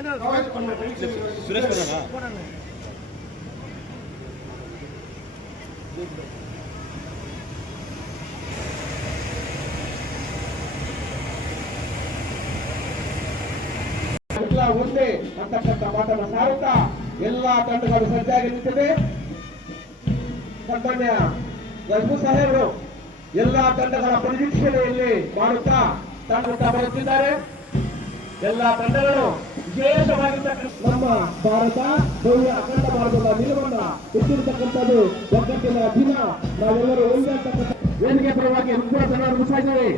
ಒಂದೇ ಅಂತಕ್ಕಂಥ ಮಾತನ್ನು ಸಾರುತ್ತಾ ಎಲ್ಲಾ ತಂಡಗಳು ಸಜ್ಜಾಗಿ ನಿಂತಿದೆ. ಸನ್ಮಾನ್ಯ ಗಲ್ಬು ಸಾಹೇಬರು ಎಲ್ಲಾ ತಂಡಗಳ ಪರಿವೀಕ್ಷಣೆಯಲ್ಲಿ ಮಾಡುತ್ತಾ ತಂಡ ಬರುತ್ತಿದ್ದಾರೆ. ಎಲ್ಲಾ ತಂಡಗಳು ವಿಶೇಷವಾಗಿರ್ತಕ್ಕಂಥ ನಮ್ಮ ಭಾರತ ಭವ್ಯ ಅಖಂಡ ಭಾರತದ ನಿಲುವನ್ನ ಇಟ್ಟಿರತಕ್ಕಂಥದ್ದು ಒಗ್ಗಟ್ಟಿನ ದಿನ. ನಾವೆಲ್ಲರೂ ಒಂದೇ ಅಂತಕ್ಕಂಥ ವೇದಿಕೆ ಪರವಾಗಿ ಮುಖ್ಯಮಂತ್ರಿಗಳು ಮುಗಿಸಿದ್ದಾರೆ.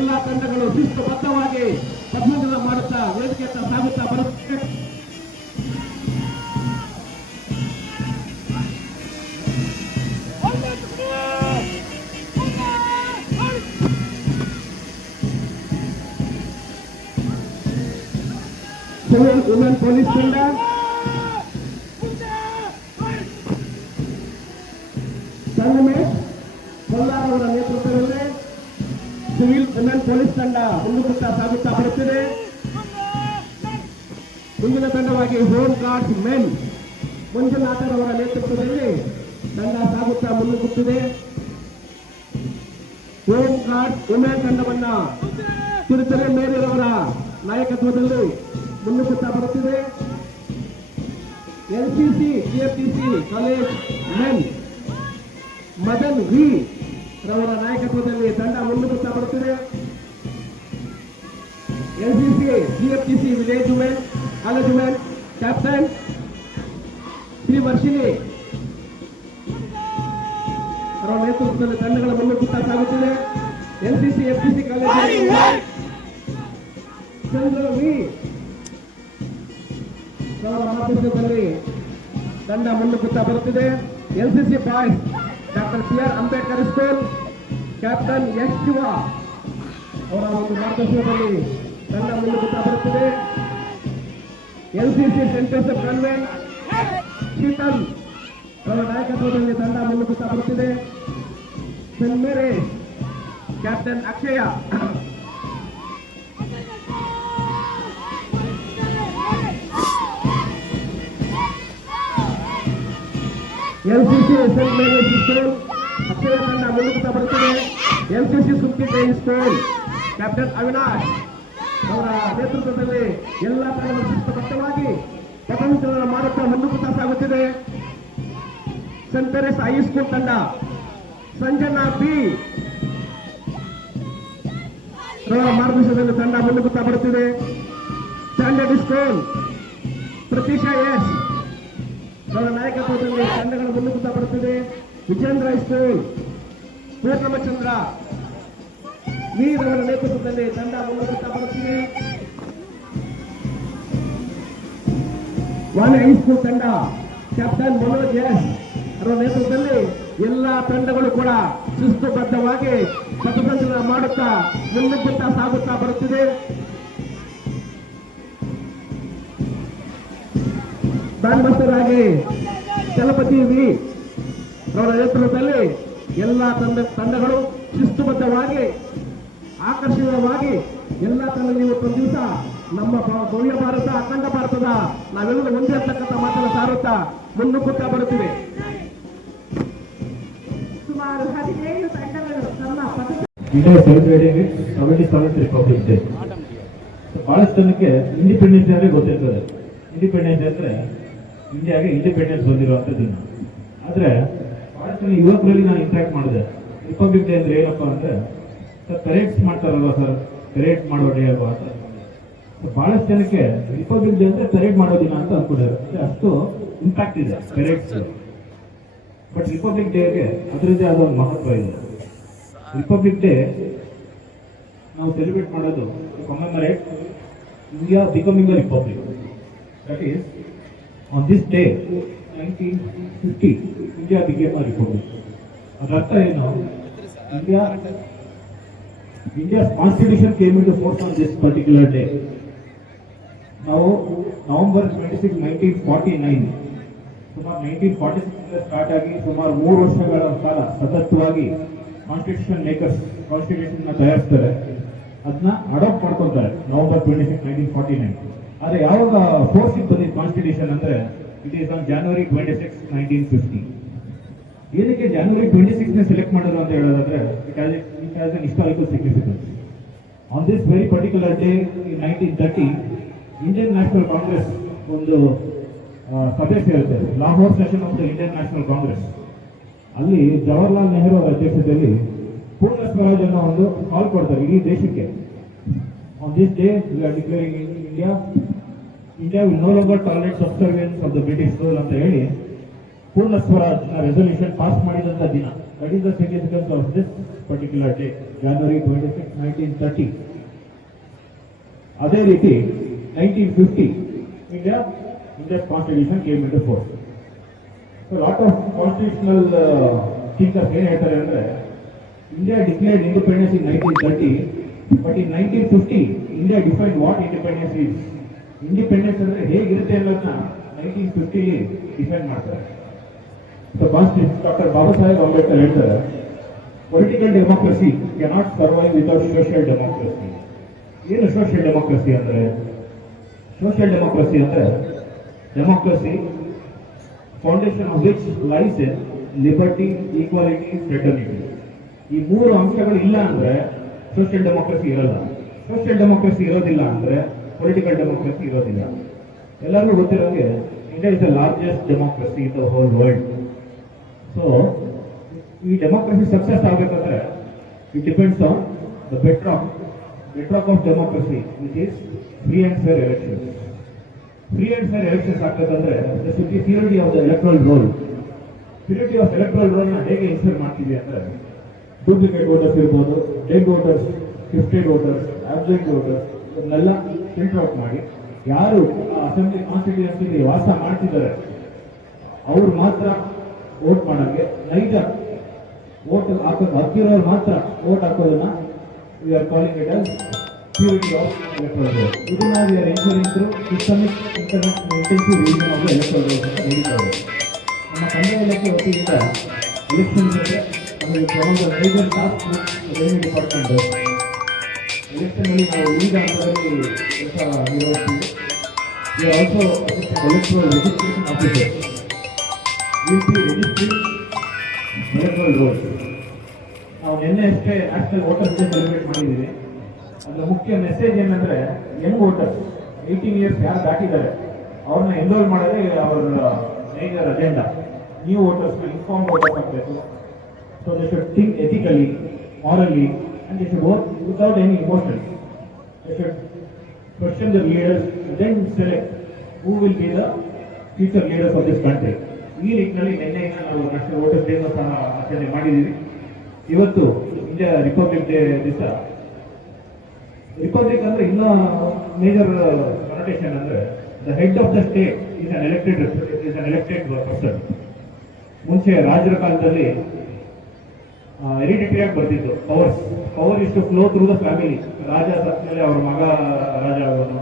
ಎಲ್ಲ ತಂಡಗಳು ಶಿಸ್ತುಬದ್ಧವಾಗಿ ಪದ್ಮಂಜಲ ಮಾಡುತ್ತಾ ವೇದಿಕೆಯತ್ತ ಸಾಗುತ್ತಾ ಬರುತ್ತದೆ. ವುಮೆನ್ ಪೊಲೀಸ್ ತಂಡ ಸಂಗಮೇಶ್ ಕೊಲ್ಲಾರ್ ಅವರ ನೇತೃತ್ವದಲ್ಲಿ ಸಿವಿಲ್ ವುಮೆನ್ ಪೊಲೀಸ್ ತಂಡ ಮುಂದುಗುತ್ತಾ ಸಾಗುತ್ತಾ ಬರುತ್ತಿದೆ. ಮುಂದಿನ ತಂಡವಾಗಿ ಹೋಮ್ ಗಾರ್ಡ್ಸ್ ಮೆನ್ ಮಂಜುನಾಥರ್ ಅವರ ನೇತೃತ್ವದಲ್ಲಿ ತಂಡ ಸಾಗುತ್ತಾ ಮುನ್ನುಗ್ಗುತ್ತಿದೆ. ಹೋಮ್ ಗಾರ್ಡ್ಸ್ ವುಮೆನ್ ತಂಡವನ್ನ ತಿರುಚರೆ ಮೇರಿರವರ ನಾಯಕತ್ವದಲ್ಲಿ ಮುನ್ನುಗ್ಗುತ್ತಾ ಬರುತ್ತಿದೆ. LCC TFTC college men Madan V ರವರ ನಾಯಕತ್ವದಲ್ಲಿ ತಂಡ ಮುನ್ನುಗ್ಗುತ್ತಾ ಬರುತ್ತಿದೆ. LCC TFTC village women college women captain Shri Varshini ಅವರ ನೇತೃತ್ವದಲ್ಲಿ ತಂಡಗಳ ಮುನ್ನುಗ್ಗುತ್ತಾ ಸಾಗುತ್ತಿದೆ. ಎಲ್ಸಿಸಿ ಎಫ್ಟಿಸಿ ಕಾಲೇಜ್ ಚಂದ್ರ ವಿ ಮಾತೃತ್ವದಲ್ಲಿ ತಂಡ ಮುನ್ನುಗ್ಗುತ್ತಾ ಬರುತ್ತಿದೆ. LCC boys doctor C R Ambedkar school captain S Shiva ಅವರ ಒಂದು ಮಾರ್ಗದರ್ಶನದಲ್ಲಿ ತಂಡ ಮುನ್ನುಗ್ಗುತ್ತಾ ಬರುತ್ತಿದೆ. LCC Saint Joseph convent Sheetal ಅವರ ನಾಯಕತ್ವದಲ್ಲಿ ತಂಡ ಮುನ್ನುಗ್ಗುತ್ತಾ ಬರುತ್ತಿದೆ. Saint Mary's captain Akshaya LCC Saint Mary's school Akshaya ತಂಡ ಮುನ್ನುಗ್ಗುತ್ತಾ ಬರುತ್ತಿದೆ. ಎಲ್ಸಿಸಿ ಸುಂಕಿ ಟ್ರೈನ್ ಸ್ಕೂಲ್ ಕ್ಯಾಪ್ಟನ್ ಅವಿನಾಶ್ ಅವರ ನೇತೃತ್ವದಲ್ಲಿ ಎಲ್ಲ ತಂಡಗಳು ಶಿಸ್ತುಬದ್ಧವಾಗಿ ಪಥಸಂಚಲನ ಮಾಡುತ್ತಾ ಮುನ್ನುಗ್ಗುತ್ತಾ ಸಾಗುತ್ತಿದೆ. ಸೆಂಟ್ ಮೇರೀಸ್ ಹೈಸ್ಕೂಲ್ ತಂಡ ಸಂಜನಾ ಬಿ ಮಾರ್ಗದರ್ಶನದಲ್ಲಿ ತಂಡ ಮುನ್ನುಗ್ಗುತ್ತಾ ಬರುತ್ತಿದೆ. ಸ್ಟ್ಯಾಂಡರ್ಡ್ ಸ್ಕೂಲ್ ಪ್ರತೀಶಾ ಎಸ್ ಅವರ ನಾಯಕತ್ವದಲ್ಲಿ ತಂಡಗಳು ಮುನ್ನುಗ್ಗುತ್ತಾ ಬರುತ್ತಿದೆ. ವಿಜೇಂದ್ರ ಸ್ಕೂಲ್ ಪೂರ್ಣಮಚಂದ್ರ ವೀರ್ ಅವರ ನೇತೃತ್ವದಲ್ಲಿ ತಂಡ ಮುನ್ನುಗ್ಗುತ್ತಾ ಬರುತ್ತಿದೆ. ವಾಣಿ ಹೈಸ್ಕೂಲ್ ತಂಡ ಕ್ಯಾಪ್ಟನ್ ಮನೋಜ್ ಎಸ್ ಅವರ ನೇತೃತ್ವದಲ್ಲಿ ಎಲ್ಲಾ ತಂಡಗಳು ಕೂಡ ಶಿಸ್ತುಬದ್ಧವಾಗಿ ಪಥಸಂಚಲನ ಮಾಡುತ್ತಾ ಮುನ್ನುಗ್ಗುತ್ತಾ ಸಾಗುತ್ತಾ ಬರುತ್ತಿದೆ. ಬ್ಯಾಂಡ್ ಮಾಸ್ಟರ್ ಆಗಿ ಚಲಪತಿ ವಿ ಅವರ ನೇತೃತ್ವದಲ್ಲಿ ಎಲ್ಲಾ ತಂಡಗಳು ಶಿಸ್ತುಬದ್ಧವಾಗಿ ಆಕರ್ಷಣೀಯವಾಗಿ ಎಲ್ಲಾ ತಂಡಗಳು ಇವತ್ತೊಂದು ದಿವಸ ನಮ್ಮ ಭವ್ಯ ಭಾರತ ಅಖಂಡ ಭಾರತದ ನಾವೆಲ್ಲರೂ ಒಂದೇ ಅಂತಕ್ಕಂಥ ಮಾತನ್ನು ಸಾರುತ್ತಾ ಮುನ್ನುಗ್ಗುತ್ತಾ ಬರುತ್ತಿವೆ. ಸುಮಾರು 17 ತಂಡಗಳು India is celebrating its 77th Republic Day. ಬಹಳಷ್ಟು ಜನಕ್ಕೆ ಇಂಡಿಪೆಂಡೆನ್ಸ್ ಅಂದ್ರೆ ಗೊತ್ತಿರ್ತದೆ. ಇಂಡಿಪೆಂಡೆನ್ಸ್ ಅಂದ್ರೆ ಇಂಡಿಯಾಗೆ ಇಂಡಿಪೆಂಡೆನ್ಸ್ ಬಂದಿರುವಂತ ದಿನ. ಆದ್ರೆ ಬಹಳಷ್ಟು ಯುವಕರಲ್ಲಿ ನಾನು ಇಂಟ್ರಾಕ್ಟ್ ಮಾಡಿದೆ. ರಿಪಬ್ಲಿಕ್ ಡೇ ಅಂದ್ರೆ ಏನಪ್ಪಾ ಅಂದ್ರೆ ಸರ್ ಪೆರೇಡ್ಸ್ ಮಾಡ್ತಾರಲ್ವ ಸರ್, ಪೆರೇಡ್ ಮಾಡೋ ಡೇ ಅಲ್ವಾ ಅಂತ. ಬಹಳಷ್ಟು ಜನಕ್ಕೆ ರಿಪಬ್ಲಿಕ್ ಡೇ ಅಂದ್ರೆ ಪೆರೇಡ್ ಮಾಡೋದಿಲ್ಲ ಅಂತ ಅನ್ಕೊಂಡಿದ್ದಾರೆ. ಅಷ್ಟು ಇಂಪ್ಯಾಕ್ಟ್ ಇದೆ ಪೆರೇಡ್ಸ್. ಬಟ್ ರಿಪಬ್ಲಿಕ್ ಡೇಗೆ ಅದರದ್ದೇ ಆದ ಒಂದು ಮಹತ್ವ ಇದೆ. ರಿಪಬ್ಲಿಕ್ ಡೇ ನಾವು ಸೆಲೆಬ್ರೇಟ್ ಮಾಡೋದು commemorate India becoming a republic. That is on this day 1950 India became a republic. ಅದರ ಅರ್ಥ ಏನು? India's constitution came into force on this particular day. ನಾವು ನವೆಂಬರ್ 26, 1949 ಸುಮಾರು 1946 ಸ್ಟಾರ್ಟ್ ಆಗಿ ಸುಮಾರು 3 ವರ್ಷಗಳ ಕಾಲ ಸತತವಾಗಿ ಕಾನ್ಸ್ಟಿಟ್ಯೂಷನ್ ಮೇಕರ್ಸ್ ಕಾನ್ಸ್ಟಿಟ್ಯೂಷನ್ ತಯಾರಿಸ್ತಾರೆ, ಅದನ್ನ ಅಡಾಪ್ಟ್ ಮಾಡ್ಕೊತಾರೆ ನವೆಂಬರ್ 26, 1949. ಆದರೆ ಯಾವಾಗ ಫೋರ್ಸಿಗೆ ಬಂದಿದ್ದು ಕಾನ್ಸ್ಟಿಟ್ಯೂಷನ್ ಅಂದ್ರೆ ಇಟ್ ಈಸ್ ಆನ್ January 26, 1950. ಏನಕ್ಕೆ January 26 ಸೆಲೆಕ್ಟ್ ಮಾಡೋದು ಅಂತ ಹೇಳೋದಾದ್ರೆ it has an historical significance. On this very particular day in 1930 Indian national Congress ಒಂದು ಸಭೆ ಸೇರುತ್ತೆ, Lahore session of the Indian national Congress. ಅಲ್ಲಿ ಜವಾಹರ್ಲಾಲ್ ನೆಹರು ಅವರ ಅಧ್ಯಕ್ಷತೆಯಲ್ಲಿ ಪೂರ್ಣ ಸ್ವರಾಜ್ ಅನ್ನೋ ಒಂದು ಕಾಲ್ ಕೊಡ್ತಾರೆ ಇಡೀ ದೇಶಕ್ಕೆ. On this day we are declaring India will no longer tolerate subservience of the British rule ಅಂತ ಹೇಳಿ ಪೂರ್ಣ ಸ್ವರಾಜ್ ರೆಸಲ್ಯೂಷನ್ ಪಾಸ್ ಮಾಡಿದಂತ ದಿನ. That is the significance of this particular day, January 26, 1930. ಅದೇ ರೀತಿ 1950 India's constitution came into force. So lot of constitutional thinkers ಏನು ಹೇಳ್ತಾರೆ ಅಂದ್ರೆ India declared independence in 1930, but in 1950 India defined what independence is. Independence ಅಂದ್ರೆ ಹೇಗಿರುತ್ತೆ ಅನ್ನೋದನ್ನ 1950 define ಮಾಡ್ತಾರೆ. So Constitution Dr. Baba Saheb Ambedkar ಹೇಳ್ತಾರೆ political democracy cannot survive without social democracy. ಏನು social democracy ಅಂದ್ರೆ? ಸೋಷಿಯಲ್ ಡೆಮೋಕ್ರಸಿ ಅಂದ್ರೆ democracy foundation of which lies in liberty, equality, fraternity. ಈ 3 ಅಂಶಗಳು ಇಲ್ಲ ಅಂದ್ರೆ ಸೋಷಿಯಲ್ ಡೆಮೋಕ್ರಸಿ ಇರಲ್ಲ. ಸೋಷಿಯಲ್ ಡೆಮೋಕ್ರಸಿ ಇರೋದಿಲ್ಲ ಅಂದ್ರೆ ಪೊಲಿಟಿಕಲ್ ಡೆಮೋಕ್ರಸಿ ಇರೋದಿಲ್ಲ. ಎಲ್ಲರಿಗೂ ಗೊತ್ತಿರೋಂಗೆ India is the largest democracy in the whole world. So ಈ ಡೆಮೋಕ್ರಸಿ ಸಕ್ಸಸ್ ಆಗಬೇಕಂದ್ರೆ it depends on the bedrock of democracy, which is free and fair elections. Free and fair elections ಆಗ್ತದಂದ್ರೆ there should be purity of the electoral roll. Purity of electoral roll ನ ಹೇಗೆ insert ಮಾಡ್ತೀವಿ ಅಂದ್ರೆ duplicate voters ಇರ್ಬೋದು, dead voters, shifted voters, absent voters ಇವನ್ನೆಲ್ಲ filter out ಮಾಡಿ ಯಾರು assembly ಕಾನ್ಸ್ಟಿಟ್ಯೂನ್ಸಿಲಿ ವಾಸ ಮಾಡ್ತಿದ್ದಾರೆ ಅವ್ರು ಮಾತ್ರ ವೋಟ್ ಮಾಡೋಂಗೆ, ನೈಜ ವೋಟ್ ಹಾಕೋದು ಹಕ್ಕಿರೋರು ಮಾತ್ರ vote ಹಾಕೋದನ್ನ we are calling it as purity of electoral roll. ಇದನ್ನ we are ensuring through systemic intensive revision of the electoral roll ಅಂತ ಹೇಳಿದ್ದಾರೆ. ನಮ್ಮ ಕನ್ನಡ ಇಲಾಖೆ ವತಿಯಿಂದ ಎಲೆಕ್ಷನ್ಸ್ ಅಂದ್ರೆ ನಮಗೆ ಪ್ರಮುಖ major task revenue department election ಅಲ್ಲಿ ನಾವು ವಿವಿಧ ಹಂತದಲ್ಲಿ ಕೆಲಸ ನಿರ್ವಹಿಸ್ತೀವಿ. we are also electoral registration officers. we will be registering electoral rolls. ನಾವು ನಿನ್ನೆ ಅಷ್ಟೇ ನ್ಯಾಷನಲ್ ವೋಟರ್ಸ್ ಡೇ ಸೆಲೆಬ್ರೇಟ್ ಮಾಡಿದ್ದೀವಿ. ಅದರ ಮುಖ್ಯ ಮೆಸೇಜ್ ಏನಂದ್ರೆ ಯಂಗ್ ವೋಟರ್ಸ್ 18 ಇಯರ್ಸ್ ಯಾರು ದಾಟಿದ್ದಾರೆ ಅವ್ರನ್ನ ಎನ್ರೋಲ್ ಮಾಡೋದೇ ಅವರ ಮೇಜರ್ ಅಜೆಂಡಾ. ನ್ಯೂ ವೋಟರ್ಸ್ನ ಇನ್ಫಾರ್ಮ್ ವೋಟರ್ಸ್ ಆಗಬೇಕು. So they should think ethically, morally, and they should work without any emotions. They should question the leaders, then select who will be the future leaders of this country. ಈ ನಿಟ್ಟಿನಲ್ಲಿ ನಿನ್ನೆಯಿಂದ ನಾವು national voters day ಸಹ ಆಚರಣೆ ಮಾಡಿದ್ದೀವಿ. ಇವತ್ತು India republic day ದಿವಸ republic ಅಂದ್ರೆ ಇನ್ನೂ ಮೇಜರ್ ಕನೋಟೇಷನ್ ಅಂದ್ರೆ the head of the state is an elected person. ಮುಂಚೆ ರಾಜರ ಕಾಲದಲ್ಲಿ ಹೆರಿಡಿಟರಿ ಆಗಿ ಬರ್ತಿತ್ತು power is to flow through the family. ರಾಜ ಸತ್ತ ಮೇಲೆ ಅವ್ರ ಮಗ ರಾಜ ಆಗೋನು,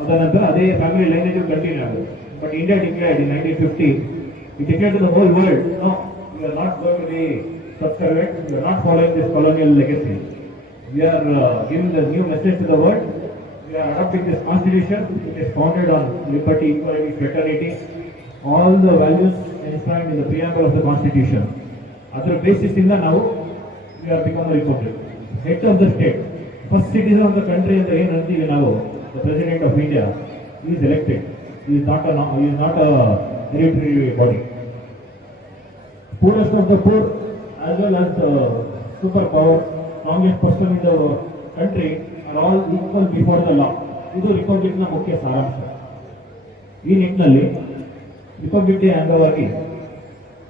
ಅದ ನಂತರ ಅದೇ ಫ್ಯಾಮಿಲಿ ಲೈನೇಜ್ ಕಂಟಿನ್ಯೂ ಆಗೋದು. But India declared in 1950, it declared to the whole world, no you are not going to be subservient, we are not following this colonial legacy. We are giving the new message to the world. We are adopting this constitution which is founded on liberty, equality, fraternity, all the values enshrined in the preamble of the constitution. Adar basis inda now we are become a republic. Head of the state, first citizen of the country anta ಏನು ಅಂತೀವಿ ನಾವು, the president of India, he is elected. He is not a hereditary body. poorest of the poor as well as the superpower, strongest person in the country are all equal before the law. ಇದು ರಿಪಬ್ಲಿಕ್ನ ಮುಖ್ಯ ಸಾರಾಂಶ. ಈ ನಿಟ್ಟಿನಲ್ಲಿ republic day ಅಂಗವಾಗಿ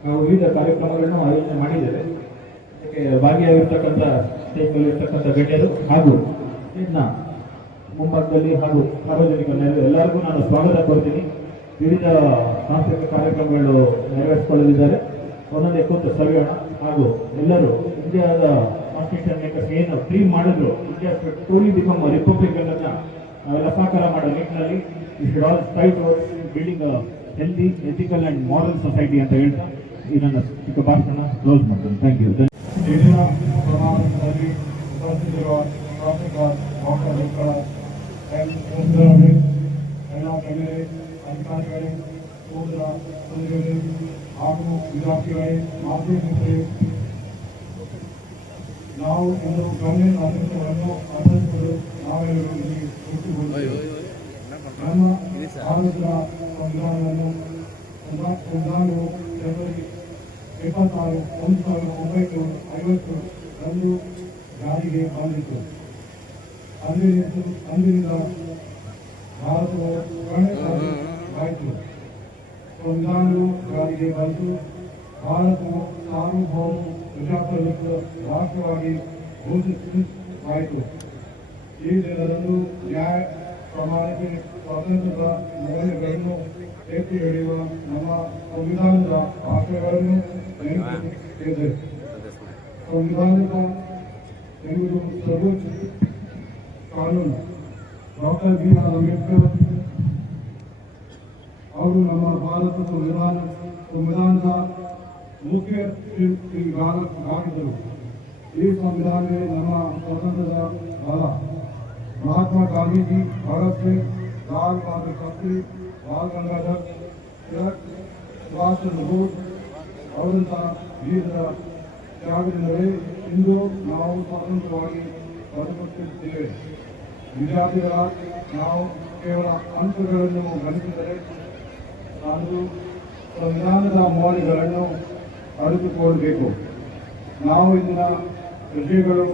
ನಾವು ವಿವಿಧ ಕಾರ್ಯಕ್ರಮಗಳನ್ನು ಆಯೋಜನೆ ಮಾಡಿದ್ದೇವೆ. ಇದಕ್ಕೆ ಭಾಗಿಯಾಗಿರ್ತಕ್ಕಂಥ ಸ್ಟೇಜ್ ಮೇಲೆ ಇರ್ತಕ್ಕಂಥ ಗಣ್ಯರು ಹಾಗೂ ಸ್ಟೇಜ್ನ ಮುಂಭಾಗದಲ್ಲಿ ಹಾಗೂ ಸಾರ್ವಜನಿಕರು ಎಲ್ಲರಿಗೂ ನಾನು ಸ್ವಾಗತ ಕೋರ್ತೀನಿ. ವಿವಿಧ ಸಾಂಸ್ಕೃತಿಕ ಕಾರ್ಯಕ್ರಮಗಳು ನೆರವೇರಿಸಿಕೊಳ್ಳಲಿದ್ದಾರೆ. ಒಂದೊಂದೇ ಕೂತು ಸವಿಯೋಣ ಹಾಗೂ ಎಲ್ಲರೂ ಇಂಡಿಯಾದ ಕಾನ್ಸ್ಟಿಟ್ಯೂಷನ್ ಮೇಕರ್ಸ್ ಏನು ಡ್ರೀಮ್ ಮಾಡಿದ್ರು, ಇಂಡಿಯಾ ಟೋಲಿ ಬಿಕಮ್ ರಿಪಬ್ಲಿಕ್ ಅನ್ನೋದನ್ನ ನಾವೆಲ್ಲ ಸಾಕಾರ ಮಾಡೋ ನಿಟ್ಟಿನಲ್ಲಿ we should all strive towards building a healthy, ethical and moral society ಅಂತ ಹೇಳ್ತಾ ಈ ನನ್ನ ಚಿಕ್ಕ ಭಾಷಣ ಕ್ಲೋಸ್ ಮಾಡ್ತೀನಿ. Thank you. ಇಂದಿನ ಸಮಾರಂಭದಲ್ಲಿ ಉಪಸ್ಥಿತರಿರುವ ಶಾಸಕ ಡಾಕ್ಟರ್ ರುಕ್ಕಳ ಎಲ್ಲ ಗಣ್ಯರೇ, ಅಧಿಕಾರಿಗಳೇ, ಸೋದರ ಸೋದರಿಯರೇ ಹಾಗೂ ವಿದ್ಯಾರ್ಥಿಗಳೇ, ಮಾಧ್ಯಮಿಕರೇ, ನಾವು ಇಂದು ಗಣ್ಯರ ಆದೇಶವನ್ನು ಆಚರಿಸಲು ನಾವೆಲ್ಲರೂ ಇಲ್ಲಿ ಒಟ್ಟುಗೂಡಿದ್ದೇವೆ. ನಮ್ಮ ಭಾರತದ ಸಂವಿಧಾನವು ಜನವರಿ 26, 1950 ರಂದು ಜಾರಿಗೆ ಬಂದಿತು. ಅಂದಿನಿಂದ ಭಾರತವು ಗಣರಾಜ್ಯವಾಯಿತು. ಸಂವಿಧಾನವು ಜಾರಿಗೆ ಬಂತು. ಭಾರತವು ಸಾರ್ವಭೌಮ ಪ್ರಜಾಪ್ರಭುತ್ವ ರಾಷ್ಟ್ರವಾಗಿ ಘೋಷಿತವಾಯಿತು. ಈ ದಿನದಂದು ನ್ಯಾಯ, ಪ್ರಾಮಾಣಿಕ, ಸ್ವಾತಂತ್ರ್ಯದ ಮೌಲ್ಯಗಳನ್ನು ಎತ್ತಿ ಹಿಡಿಯುವ ನಮ್ಮ ಸಂವಿಧಾನದ ಆಶಯಗಳನ್ನು ನೆನಪಿಸಿದೆ. ಸಂವಿಧಾನದ ಎಂಬುದು ಸರ್ವೋಚ್ಚ ಕಾನೂನು. Doctor B R. ಅಂಬೇಡ್ಕರ್ ಅವರು ನಮ್ಮ ಭಾರತ ಸಂವಿಧಾನದ ಮುಖ್ಯ ಶಿಲ್ಪಿಗಳಾಗಿದ್ದರು. ಈ ಸಂವಿಧಾನವೇ ನಮ್ಮ ಸ್ವಾತಂತ್ರ್ಯದ ಬಲ. ಮಹಾತ್ಮ ಗಾಂಧೀಜಿ, ಭಗತ್ ಸಿಂಗ್, ಲಾಲ್ ಬಹದ್ದೂರ್ ಶಾಸ್ತ್ರಿ, ಬಾಲ್ ಗಂಗಾಧರ್ ತಿಲಕ್, ಸುಭಾಷ್ ಚಂದ್ರ ಬೋಸ್ ಅವರಂತಹ ವೀರರ ತ್ಯಾಗದಿಂದಲೇ ಇಂದು ನಾವು ಸ್ವತಂತ್ರವಾಗಿ ಬದುಕುತ್ತಿದ್ದೇವೆ. ವಿದ್ಯಾರ್ಥಿಗಳ ನಾವು ಕೇವಲ ಅಂಕಗಳನ್ನು ಗಣಿಸಿದರೆ ನಾವು ಸಂವಿಧಾನದ ಮೌಲ್ಯಗಳನ್ನು ಅರಿತುಕೊಳ್ಳಬೇಕು. ನಾವು ಇಂದಿನ ಪ್ರಜೆಗಳು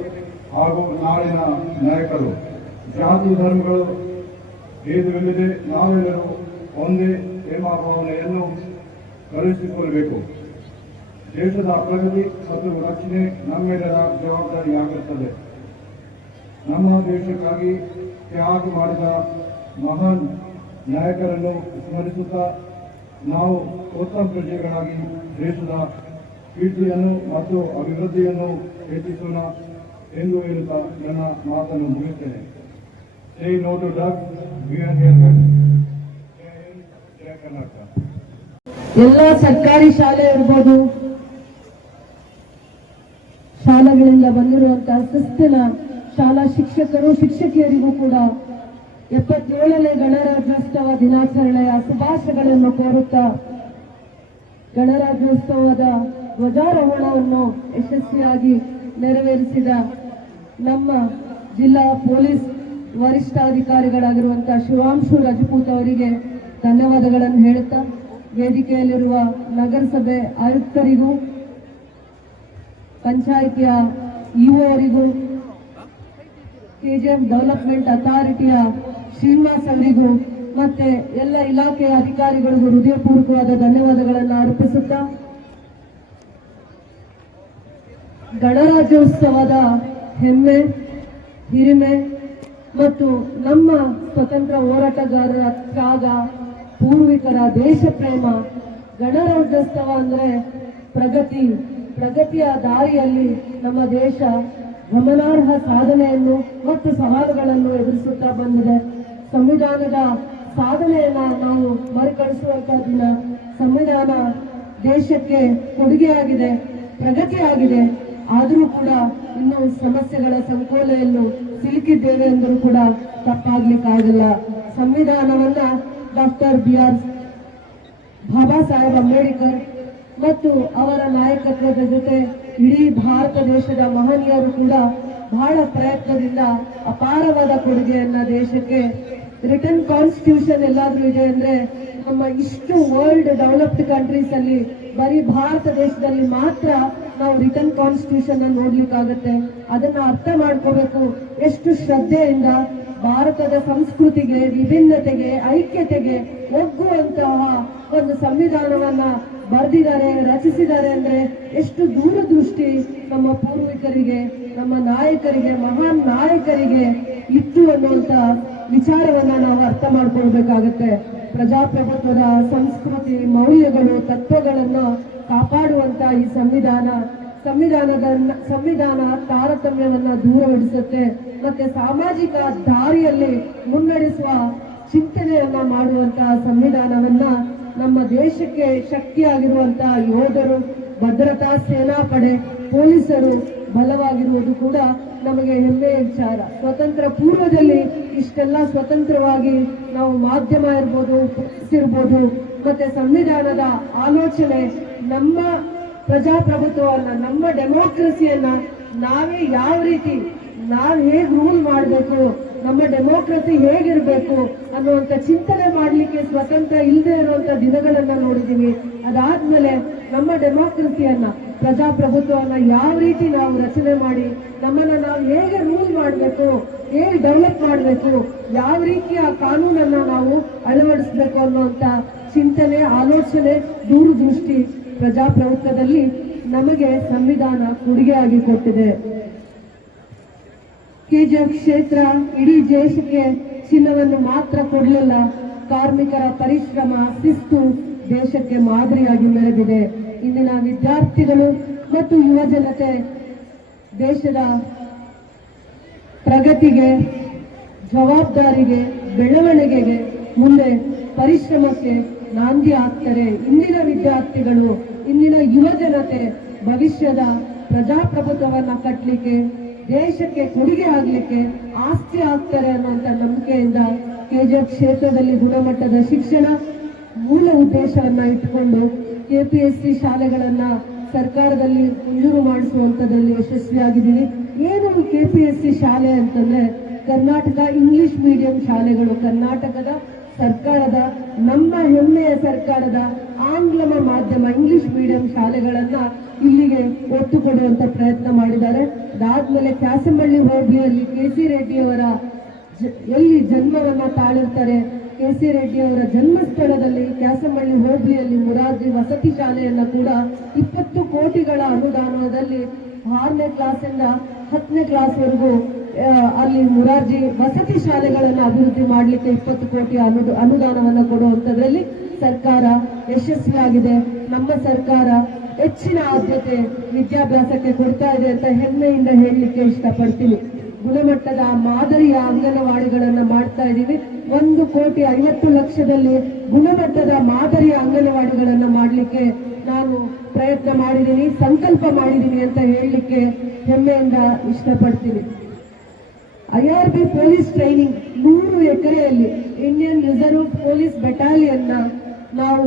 ಹಾಗೂ ನಾಳಿನ ನಾಯಕರು. ಜಾತಿ ಧರ್ಮಗಳು ಭೇದವಿಲ್ಲದೆ ನಾವೆಲ್ಲರೂ ಒಂದೇ ಎಂಬ ಭಾವನೆಯನ್ನು ಕಲಿಸಿಕೊಳ್ಳಬೇಕು. ದೇಶದ ಪ್ರಗತಿ ಮತ್ತು ರಕ್ಷಣೆ ನಮ್ಮೆಲ್ಲರ ಜವಾಬ್ದಾರಿಯಾಗಿರುತ್ತದೆ. ನಮ್ಮ ದೇಶಕ್ಕಾಗಿ ತ್ಯಾಗ ಮಾಡಿದ ಮಹಾನ್ ನಾಯಕರನ್ನು ಸ್ಮರಿಸುತ್ತಾ ನಾವು ಉತ್ತಮ ಪ್ರಜೆಗಳಾಗಿ ದೇಶದ ಕೀರ್ತಿಯನ್ನು ಮತ್ತು ಅಭಿವೃದ್ಧಿಯನ್ನು ಹೆಚ್ಚಿಸೋಣ ಎಂದು ಹೇಳುತ್ತಾ ನನ್ನ ಮಾತನ್ನು ಮುಗಿಸುತ್ತೇನೆ. Say no to drugs, we are here. ಜಯ ಕರ್ನಾಟಕ. ಎಲ್ಲ ಸರ್ಕಾರಿ ಶಾಲೆ ಇರ್ಬೋದು, ಶಾಲೆಗಳಿಂದ ಬಂದಿರುವಂತಹ ಶಿಸ್ತಿನ ಶಾಲಾ ಶಿಕ್ಷಕರು, ಶಿಕ್ಷಕಿಯರಿಗೂ ಕೂಡ 77ನೇ ಗಣರಾಜ್ಯೋತ್ಸವ ದಿನಾಚರಣೆಯ ಶುಭಾಶಯಗಳನ್ನು ಕೋರುತ್ತಾ ಗಣರಾಜ್ಯೋತ್ಸವದ ಧ್ವಜಾರೋಹಣವನ್ನು ಯಶಸ್ವಿಯಾಗಿ ನೆರವೇರಿಸಿದ ನಮ್ಮ ಜಿಲ್ಲಾ ಪೊಲೀಸ್ ವರಿಷ್ಠಾಧಿಕಾರಿಗಳಾಗಿರುವಂತಹ ಶಿವಾಂಶು ರಜಪೂತ್ ಅವರಿಗೆ ಧನ್ಯವಾದಗಳನ್ನು ಹೇಳುತ್ತಾ, ವೇದಿಕೆಯಲ್ಲಿರುವ ನಗರಸಭೆ ಆಯುಕ್ತರಿಗೂ, ಪಂಚಾಯಿತಿಯ ಇಒ ಅವರಿಗೂ, ಕೆಜಿಎಫ್ ಡೆವಲಪ್ಮೆಂಟ್ ಅಥಾರಿಟಿಯ ಶ್ರೀನಿವಾಸ್ ಅವರಿಗೂ ಮತ್ತೆ ಎಲ್ಲ ಇಲಾಖೆಯ ಅಧಿಕಾರಿಗಳಿಗೂ ಹೃದಯಪೂರ್ವಕವಾದ ಧನ್ಯವಾದಗಳನ್ನು ಅರ್ಪಿಸುತ್ತಾ, ಗಣರಾಜ್ಯೋತ್ಸವದ ಹೆಮ್ಮೆ, ಹಿರಿಮೆ ಮತ್ತು ನಮ್ಮ ಸ್ವತಂತ್ರ ಹೋರಾಟಗಾರರ ತ್ಯಾಗ, ಪೂರ್ವಿಕರ ದೇಶ ಪ್ರೇಮ. ಗಣರಾಜ್ಯೋತ್ಸವ ಅಂದ್ರೆ ಪ್ರಗತಿಯ ದಾರಿಯಲ್ಲಿ ನಮ್ಮ ದೇಶ ಗಮನಾರ್ಹ ಸಾಧನೆಯನ್ನು ಮತ್ತು ಸವಾಲುಗಳನ್ನು ಎದುರಿಸುತ್ತಾ ಬಂದಿದೆ. ಸಂವಿಧಾನದ ಸಾಧನೆಯನ್ನ ನಾವು ಮರುಕಳಿಸುವಂತಹ ದಿನ. ಸಂವಿಧಾನ ದೇಶಕ್ಕೆ ಕೊಡುಗೆಯಾಗಿದೆ, ಪ್ರಗತಿಯಾಗಿದೆ. ಆದರೂ ಕೂಡ ಇನ್ನೂ ಸಮಸ್ಯೆಗಳ ಸಂಕೋಲೆಯನ್ನು ಸಿಲುಕಿದ್ದೇವೆ ಎಂದರೂ ಕೂಡ ತಪ್ಪಾಗ್ಲಿಕ್ಕಾಗಲ್ಲ. ಸಂವಿಧಾನವನ್ನ ಡಾಕ್ಟರ್ ಬಿ.ಆರ್. ಬಾಬಾ ಸಾಹೇಬ್ ಅಂಬೇಡ್ಕರ್ ಮತ್ತು ಅವರ ನಾಯಕತ್ವದ ಜೊತೆ ಇಡೀ ಭಾರತ ದೇಶದ ಮಹನೀಯರು ಕೂಡ ಬಹಳ ಪ್ರಯತ್ನದಿಂದ ಅಪಾರವಾದ ಕೊಡುಗೆಯನ್ನ ದೇಶಕ್ಕೆ. ರಿಟರ್ನ್ ಕಾನ್ಸ್ಟಿಟ್ಯೂಷನ್ ಎಲ್ಲಾದ್ರೂ ಇದೆ ಅಂದ್ರೆ ನಮ್ಮ ಇಷ್ಟು ವರ್ಲ್ಡ್ ಡೆವಲಪ್ಡ್ ಕಂಟ್ರೀಸ್ ಅಲ್ಲಿ ಬರೀ ಭಾರತ ದೇಶದಲ್ಲಿ ಮಾತ್ರ ನಾವು ರಿಟರ್ನ್ ಕಾನ್ಸ್ಟಿಟ್ಯೂಷನ್ ಅನ್ನು ನೋಡ್ಲಿಕ್ಕಾಗತ್ತೆ. ಅದನ್ನ ಅರ್ಥ ಮಾಡ್ಕೋಬೇಕು. ಎಷ್ಟು ಶ್ರದ್ಧೆಯಿಂದ ಭಾರತದ ಸಂಸ್ಕೃತಿಗೆ, ವಿಭಿನ್ನತೆಗೆ, ಐಕ್ಯತೆಗೆ ಒಗ್ಗುವಂತಹ ಒಂದು ಸಂವಿಧಾನವನ್ನ ಬರೆದಿದ್ದಾರೆ, ರಚಿಸಿದ್ದಾರೆ ಅಂದ್ರೆ ಎಷ್ಟು ದೂರದೃಷ್ಟಿ ನಮ್ಮ ಪೂರ್ವಿಕರಿಗೆ, ನಮ್ಮ ನಾಯಕರಿಗೆ, ಮಹಾನ್ ನಾಯಕರಿಗೆ ಇತ್ತು ಅನ್ನುವಂತ ವಿಚಾರವನ್ನ ನಾವು ಅರ್ಥ ಮಾಡ್ಕೊಳ್ಬೇಕಾಗತ್ತೆ. ಪ್ರಜಾಪ್ರಭುತ್ವದ ಸಂಸ್ಕೃತಿ, ಮೌಲ್ಯಗಳು, ತತ್ವಗಳನ್ನು ಕಾಪಾಡುವಂತ ಈ ಸಂವಿಧಾನ ತಾರತಮ್ಯವನ್ನ ದೂರವಿಡಿಸುತ್ತೆ. ಮತ್ತೆ ಸಾಮಾಜಿಕ ದಾರಿಯಲ್ಲಿ ಮುನ್ನಡೆಸುವ ಚಿಂತನೆಯನ್ನ ಮಾಡುವಂತಹ ಸಂವಿಧಾನವನ್ನ ನಮ್ಮ ದೇಶಕ್ಕೆ ಶಕ್ತಿಯಾಗಿರುವಂತಹ ಯೋಧರು, ಭದ್ರತಾ ಸೇನಾಪಡೆ, ಪೊಲೀಸರು ಬಲವಾಗಿರುವುದು ಕೂಡ ನಮಗೆ ಹೆಮ್ಮೆಯ ವಿಚಾರ. ಸ್ವತಂತ್ರ ಪೂರ್ವದಲ್ಲಿ ಇಷ್ಟೆಲ್ಲ ಸ್ವತಂತ್ರವಾಗಿ ನಾವು ಮಾಧ್ಯಮ ಇರ್ಬೋದು, ಪೊಲೀಸ್ ಇರ್ಬೋದು, ಮತ್ತೆ ಸಂವಿಧಾನದ ಆಲೋಚನೆ, ನಮ್ಮ ಪ್ರಜಾಪ್ರಭುತ್ವವನ್ನ, ನಮ್ಮ ಡೆಮೋಕ್ರಸಿಯನ್ನ ನಾವೇ ಯಾವ ರೀತಿ, ನಾವು ಹೇಗೆ ರೂಲ್ ಮಾಡಬೇಕು, ನಮ್ಮ ಡೆಮೋಕ್ರಸಿ ಹೇಗಿರ್ಬೇಕು ಅನ್ನುವಂಥ ಚಿಂತನೆ ಮಾಡಲಿಕ್ಕೆ ಸ್ವತಂತ್ರ ಇಲ್ಲದೆ ಇರುವಂತ ದಿನಗಳನ್ನ ನೋಡಿದೀವಿ. ಅದಾದ್ಮೇಲೆ ನಮ್ಮ ಡೆಮೋಕ್ರಸಿಯನ್ನ, ಪ್ರಜಾಪ್ರಭುತ್ವವನ್ನ ಯಾವ ರೀತಿ ನಾವು ರಚನೆ ಮಾಡಿ ನಮ್ಮನ್ನ ನಾವು ಹೇಗೆ ರೂಲ್ ಮಾಡಬೇಕು, ಹೇಗೆ ಡೆವಲಪ್ ಮಾಡಬೇಕು, ಯಾವ ರೀತಿಯ ಕಾನೂನನ್ನ ನಾವು ಅಳವಡಿಸಬೇಕು ಅನ್ನುವಂತ ಚಿಂತನೆ, ಆಲೋಚನೆ, ದೂರದೃಷ್ಟಿ ಪ್ರಜಾಪ್ರಭುತ್ವದಲ್ಲಿ ನಮಗೆ ಸಂವಿಧಾನ ಕೊಡುಗೆಯಾಗಿ ಕೊಟ್ಟಿದೆ. ಕೆಜಿಎಫ್ ಕ್ಷೇತ್ರ ಇಡೀ ದೇಶಕ್ಕೆ ಚಿನ್ನವನ್ನು ಮಾತ್ರ ಕೊಡಲಿಲ್ಲ, ಕಾರ್ಮಿಕರ ಪರಿಶ್ರಮ, ಶಿಸ್ತು ದೇಶಕ್ಕೆ ಮಾದರಿಯಾಗಿ ಮೆರೆದಿದೆ. ಇಂದಿನ ವಿದ್ಯಾರ್ಥಿಗಳು ಮತ್ತು ಯುವ ಜನತೆ ದೇಶದ ಪ್ರಗತಿಗೆ, ಜವಾಬ್ದಾರಿಗೆ, ಬೆಳವಣಿಗೆಗೆ, ಮುಂದೆ ಪರಿಶ್ರಮಕ್ಕೆ ನಾಂದಿ ಆಗ್ತಾರೆ. ಇಂದಿನ ವಿದ್ಯಾರ್ಥಿಗಳು, ಇಂದಿನ ಯುವ ಜನತೆ ಭವಿಷ್ಯದ ಪ್ರಜಾಪ್ರಭುತ್ವವನ್ನ ಕಟ್ಟಲಿಕ್ಕೆ, ದೇಶಕ್ಕೆ ಕೊಡುಗೆ ಆಗ್ಲಿಕ್ಕೆ ಆಸ್ತಿ ಆಗ್ತಾರೆ ಅನ್ನುವಂತ ನಂಬಿಕೆಯಿಂದ ಕೆಜಿಎಫ್ ಕ್ಷೇತ್ರದಲ್ಲಿ ಗುಣಮಟ್ಟದ ಶಿಕ್ಷಣ ಮೂಲ ಉದ್ದೇಶವನ್ನ ಇಟ್ಟುಕೊಂಡು ಕೆಪಿಎಸ್ಸಿ ಶಾಲೆಗಳನ್ನ ಸರ್ಕಾರದಲ್ಲಿ ಮಂಜೂರು ಮಾಡಿಸುವಂತದಲ್ಲಿ ಯಶಸ್ವಿಯಾಗಿದ್ದೀವಿ. ಏನು ಕೆಪಿಎಸ್ಸಿ ಶಾಲೆ ಅಂತಂದ್ರೆ ಕರ್ನಾಟಕ ಇಂಗ್ಲಿಷ್ ಮೀಡಿಯಂ ಶಾಲೆಗಳು, ಕರ್ನಾಟಕದ ಸರ್ಕಾರದ, ನಮ್ಮ ಹೆಮ್ಮೆಯ ಸರ್ಕಾರದ ಆಂಗ್ಲ ಮಾಧ್ಯಮ ಇಂಗ್ಲಿಷ್ ಮೀಡಿಯಂ ಶಾಲೆಗಳನ್ನ ಇಲ್ಲಿಗೆ ಒತ್ತು ಕೊಡುವಂತ ಪ್ರಯತ್ನ ಮಾಡಿದ್ದಾರೆ. ಅದಾದ್ಮೇಲೆ ಕ್ಯಾಸಂಬಳ್ಳಿ ಹೋಬಳಿಯಲ್ಲಿ ಕೆಸಿ ರೆಡ್ಡಿಯವರ ಎಲ್ಲಿ ಜನ್ಮವನ್ನ ತಾಳಿರ್ತಾರೆ, ಕೆಸಿ ರೆಡ್ಡಿಯವರ ಜನ್ಮಸ್ಥಳದಲ್ಲಿ ಕ್ಯಾಸಂಬಳ್ಳಿ ಹೋಬಳಿಯಲ್ಲಿ ಮುರಾರ್ಜಿ ವಸತಿ ಶಾಲೆಯನ್ನ ಕೂಡ 20 ಕೋಟಿಗಳ ಅನುದಾನದಲ್ಲಿ 6ನೇ ಕ್ಲಾಸಿಂದ 10ನೇ ಕ್ಲಾಸ್ವರೆಗೂ ಅಲ್ಲಿ ಮುರಾರ್ಜಿ ವಸತಿ ಶಾಲೆಗಳನ್ನು ಅಭಿವೃದ್ಧಿ ಮಾಡಲಿಕ್ಕೆ 20 ಕೋಟಿ ಅನುದಾನವನ್ನು ಕೊಡುವಂತದ್ರಲ್ಲಿ ಸರ್ಕಾರ ಯಶಸ್ವಿಯಾಗಿದೆ. ನಮ್ಮ ಸರ್ಕಾರ ಹೆಚ್ಚಿನ ಆದ್ಯತೆ ವಿದ್ಯಾಭ್ಯಾಸಕ್ಕೆ ಕೊಡ್ತಾ ಇದೆ ಅಂತ ಹೆಮ್ಮೆಯಿಂದ ಹೇಳಲಿಕ್ಕೆ ಇಷ್ಟಪಡ್ತೀನಿ. ಗುಣಮಟ್ಟದ ಮಾದರಿಯ ಅಂಗನವಾಡಿಗಳನ್ನ ಮಾಡ್ತಾ ಇದ್ದೀವಿ. 1,50,00,000ದಲ್ಲಿ ಗುಣಮಟ್ಟದ ಮಾದರಿಯ ಅಂಗನವಾಡಿಗಳನ್ನ ಮಾಡಲಿಕ್ಕೆ ನಾನು ಪ್ರಯತ್ನ ಮಾಡಿದ್ದೀನಿ, ಸಂಕಲ್ಪ ಮಾಡಿದ್ದೀನಿ ಅಂತ ಹೇಳಲಿಕ್ಕೆ ಹೆಮ್ಮೆಯಿಂದ ಇಷ್ಟಪಡ್ತೀನಿ. IRB ಪೊಲೀಸ್ ಟ್ರೈನಿಂಗ್ 100 ಎಕರೆಯಲ್ಲಿ ಇಂಡಿಯನ್ ರಿಸರ್ವ್ ಪೊಲೀಸ್ ಬೆಟಾಲಿಯನ್ನ ನಾವು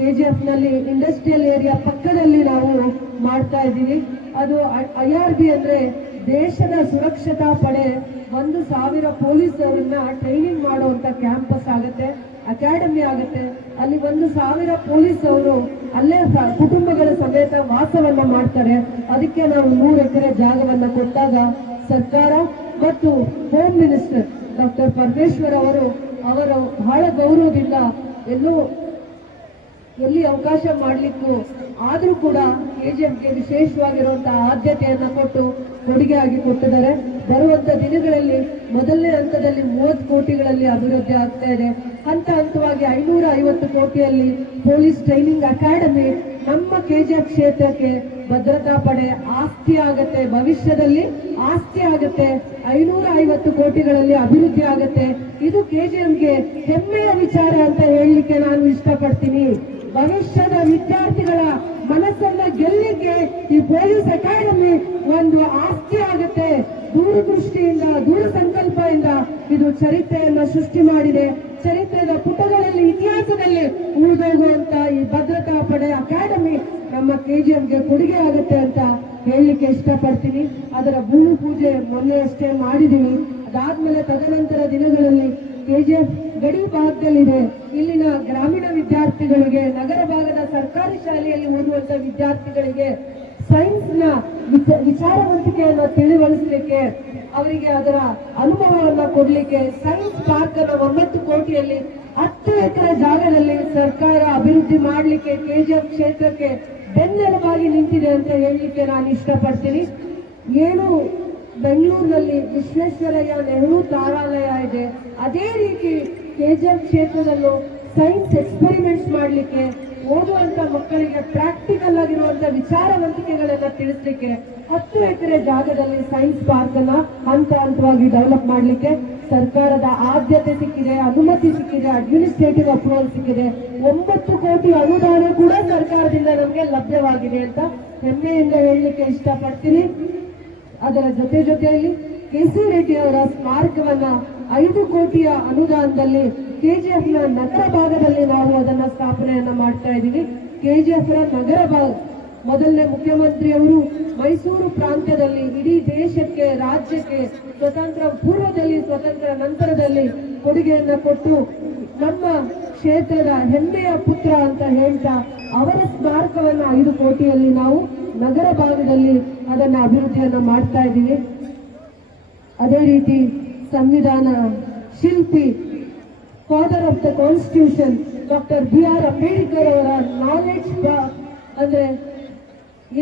ಕೆಜಿಎಫ್ ನಲ್ಲಿ ಇಂಡಸ್ಟ್ರಿಯಲ್ ಏರಿಯಾ ಪಕ್ಕದಲ್ಲಿ ನಾವು ಮಾಡ್ತಾ ಇದ್ದೀವಿ. ಅದು IRB ಅಂದ್ರೆ ದೇಶದ ಸುರಕ್ಷತಾ ಪಡೆ 1,000 ಪೊಲೀಸರನ್ನ ಟ್ರೈನಿಂಗ್ ಮಾಡುವಂತ ಕ್ಯಾಂಪಸ್ ಆಗುತ್ತೆ, ಅಕಾಡೆಮಿ ಆಗುತ್ತೆ. ಅಲ್ಲಿ 1,000 ಪೊಲೀಸ್ ಅವರು ಅಲ್ಲೇ ಕುಟುಂಬಗಳ ಸಮೇತ ವಾಸವನ್ನ ಮಾಡ್ತಾರೆ. ಅದಕ್ಕೆ ನಾವು 100 ಎಕರೆ ಜಾಗವನ್ನ ಕೊಟ್ಟಾಗ ಸರ್ಕಾರ ಮತ್ತು ಹೋಮ್ ಮಿನಿಸ್ಟರ್ ಡಾಕ್ಟರ್ ಪರಮೇಶ್ವರ್ ಅವರು ಬಹಳ ಗೌರವದಿಂದ ಎಲ್ಲಿ ಅವಕಾಶ ಮಾಡಲಿಕ್ಕೂ ಆದ್ರೂ ಕೂಡ ಕೆಜಿಎಫ್ಗೆ ವಿಶೇಷವಾಗಿರುವಂತಹ ಆದ್ಯತೆಯನ್ನ ಕೊಟ್ಟು ಕೊಡುಗೆಯಾಗಿ ಕೊಟ್ಟಿದ್ದಾರೆ. ಬರುವಂತ ದಿನಗಳಲ್ಲಿ ಮೊದಲನೇ ಹಂತದಲ್ಲಿ 30 ಕೋಟಿಗಳಲ್ಲಿ ಅಭಿವೃದ್ಧಿ ಆಗ್ತಾ ಇದೆ. ಹಂತವಾಗಿ 550 ಕೋಟಿಯಲ್ಲಿ ಪೊಲೀಸ್ ಟ್ರೈನಿಂಗ್ ಅಕಾಡೆಮಿ ನಮ್ಮ ಕೆಜಿಎಫ್ ಕ್ಷೇತ್ರಕ್ಕೆ ಭದ್ರತಾ ಪಡೆ ಆಸ್ತಿ ಆಗತ್ತೆ, ಭವಿಷ್ಯದಲ್ಲಿ ಆಸ್ತಿ ಆಗತ್ತೆ. 550 ಕೋಟಿಗಳಲ್ಲಿ ಅಭಿವೃದ್ಧಿ ಆಗತ್ತೆ. ಇದು ಕೆಜಿಎಫ್ಗೆ ಹೆಮ್ಮೆಯ ವಿಚಾರ ಅಂತ ಹೇಳಲಿಕ್ಕೆ ನಾನು ಇಷ್ಟಪಡ್ತೀನಿ. ಭವಿಷ್ಯದ ವಿದ್ಯಾರ್ಥಿಗಳ ಮನಸ್ಸನ್ನ ಗೆಲ್ಲಿಕ್ಕೆ ಈ ಪೊಲೀಸ್ ಅಕಾಡೆಮಿ ಒಂದು ಆಸ್ತಿ ಆಗುತ್ತೆ. ದೂರದೃಷ್ಟಿಯಿಂದ, ದೂರ ಸಂಕಲ್ಪದಿಂದ ಇದು ಚರಿತ್ರೆಯನ್ನ ಸೃಷ್ಟಿ ಮಾಡಿದೆ. ಚರಿತ್ರೆಯ ಪುಟಗಳಲ್ಲಿ, ಇತಿಹಾಸದಲ್ಲಿ ಉಳಿದೋಗುವಂತ ಈ ಭದ್ರತಾ ಪಡೆ ಅಕಾಡೆಮಿ ನಮ್ಮ ಕೆಜಿಎಫ್ಗೆ ಕೊಡುಗೆ ಆಗುತ್ತೆ ಅಂತ ಹೇಳಲಿಕ್ಕೆ ಇಷ್ಟಪಡ್ತೀನಿ. ಅದರ ಭೂಮಿ ಪೂಜೆ ಮೊನ್ನೆ ಅಷ್ಟೇ ಮಾಡಿದೀವಿ. ಅದಾದ್ಮೇಲೆ ತದನಂತರ ದಿನಗಳಲ್ಲಿ ಕೆಜಿಎಫ್ ಗಡಿ ಭಾಗದಲ್ಲಿದೆ. ಇಲ್ಲಿನ ಗ್ರಾಮೀಣ ವಿದ್ಯಾರ್ಥಿಗಳಿಗೆ, ನಗರ ಭಾಗದ ಸರ್ಕಾರಿ ಶಾಲೆಯಲ್ಲಿ ಓದುವಂತ ವಿದ್ಯಾರ್ಥಿಗಳಿಗೆ ಸೈನ್ಸ್ ನ ವಿಚಾರವಂತಿಕೆಯನ್ನು ತಿಳಿವಳಿಸಲಿಕ್ಕೆ, ಅವರಿಗೆ ಅದರ ಅನುಭವವನ್ನು ಕೊಡ್ಲಿಕ್ಕೆ ಸೈನ್ಸ್ ಪಾರ್ಕ್ ಅನ್ನು 9 ಕೋಟಿಯಲ್ಲಿ 10 ಎಕರೆ ಜಾಗದಲ್ಲಿ ಸರ್ಕಾರ ಅಭಿವೃದ್ಧಿ ಮಾಡಲಿಕ್ಕೆ ಕೆಜಿಎಫ್ ಕ್ಷೇತ್ರಕ್ಕೆ ಬೆನ್ನೆಲುಬಾಗಿ ನಿಂತಿದೆ ಅಂತ ಹೇಳಲಿಕ್ಕೆ ನಾನು ಇಷ್ಟಪಡ್ತೀನಿ. ಏನು ಬೆಂಗಳೂರಿನಲ್ಲಿ ವಿಶ್ವೇಶ್ವರಯ್ಯ ನೆಹರು ತಾರಾಲಯ ಇದೆ, ಅದೇ ರೀತಿ ಕೆಜಿಎಫ್ ಕ್ಷೇತ್ರದಲ್ಲೂ ಸೈನ್ಸ್ ಎಕ್ಸ್ಪೆರಿಮೆಂಟ್ಸ್ ಮಾಡಲಿಕ್ಕೆ, ಓದುವಂತ ಮಕ್ಕಳಿಗೆ ಪ್ರಾಕ್ಟಿಕಲ್ ಆಗಿರುವಂತ ವಿಚಾರವಂತಿಕೆಗಳನ್ನ ತಿಳಿಸ್ಲಿಕ್ಕೆ 10 ಎಕರೆ ಜಾಗದಲ್ಲಿ ಸೈನ್ಸ್ ಪಾರ್ಕ್ ಅನ್ನ ಹಂತ ಹಂತವಾಗಿ ಡೆವಲಪ್ ಮಾಡಲಿಕ್ಕೆ ಸರ್ಕಾರದ ಆದ್ಯತೆ ಸಿಕ್ಕಿದೆ, ಅನುಮತಿ ಸಿಕ್ಕಿದೆ, ಅಡ್ಮಿನಿಸ್ಟ್ರೇಟಿವ್ ಅಪ್ರೂವಲ್ ಸಿಕ್ಕಿದೆ. 9 ಕೋಟಿ ಅನುದಾನ ಕೂಡ ಸರ್ಕಾರದಿಂದ ನಮಗೆ ಲಭ್ಯವಾಗಿದೆ ಅಂತ ಹೆಮ್ಮೆಯಿಂದ ಹೇಳಲಿಕ್ಕೆ ಇಷ್ಟಪಡ್ತೀನಿ. ಅದರ ಜೊತೆಯಲ್ಲಿ ಕೆಸಿ ರೆಡ್ಡಿ ಅವರ ಸ್ಮಾರಕವನ್ನ 5 ಕೋಟಿಯ ಅನುದಾನದಲ್ಲಿ ಕೆಜಿಎಫ್ ನ ನಗರ ಭಾಗದಲ್ಲಿ ನಾವು ಅದನ್ನ ಸ್ಥಾಪನೆಯನ್ನ ಮಾಡ್ತಾ ಇದ್ದೀವಿ. ಕೆಜಿಎಫ್ ನ ನಗರ ಭಾಗ ಮೊದಲನೇ ಮುಖ್ಯಮಂತ್ರಿಯವರು ಮೈಸೂರು ಪ್ರಾಂತ್ಯದಲ್ಲಿ ಇಡೀ ದೇಶಕ್ಕೆ, ರಾಜ್ಯಕ್ಕೆ ಸ್ವತಂತ್ರ ಪೂರ್ವದಲ್ಲಿ, ಸ್ವತಂತ್ರ ನಂತರದಲ್ಲಿ ಕೊಡುಗೆಯನ್ನ ಕೊಟ್ಟು ನಮ್ಮ ಕ್ಷೇತ್ರದ ಹೆಮ್ಮೆಯ ಪುತ್ರ ಅಂತ ಹೇಳ್ತಾ ಅವರ ಸ್ಮಾರಕವನ್ನ 5 ಕೋಟಿಯಲ್ಲಿ ನಾವು ನಗರ ಭಾಗದಲ್ಲಿ ಅದನ್ನ ಅಭಿವೃದ್ಧಿಯನ್ನ ಮಾಡ್ತಾ ಇದ್ದೀವಿ. ಅದೇ ರೀತಿ ಸಂವಿಧಾನ ಶಿಲ್ಪಿ, father of the constitution doctor BR Ambedkar ಅವರ ನಾಲೆಡ್ಜ್ ಅಂದ್ರೆ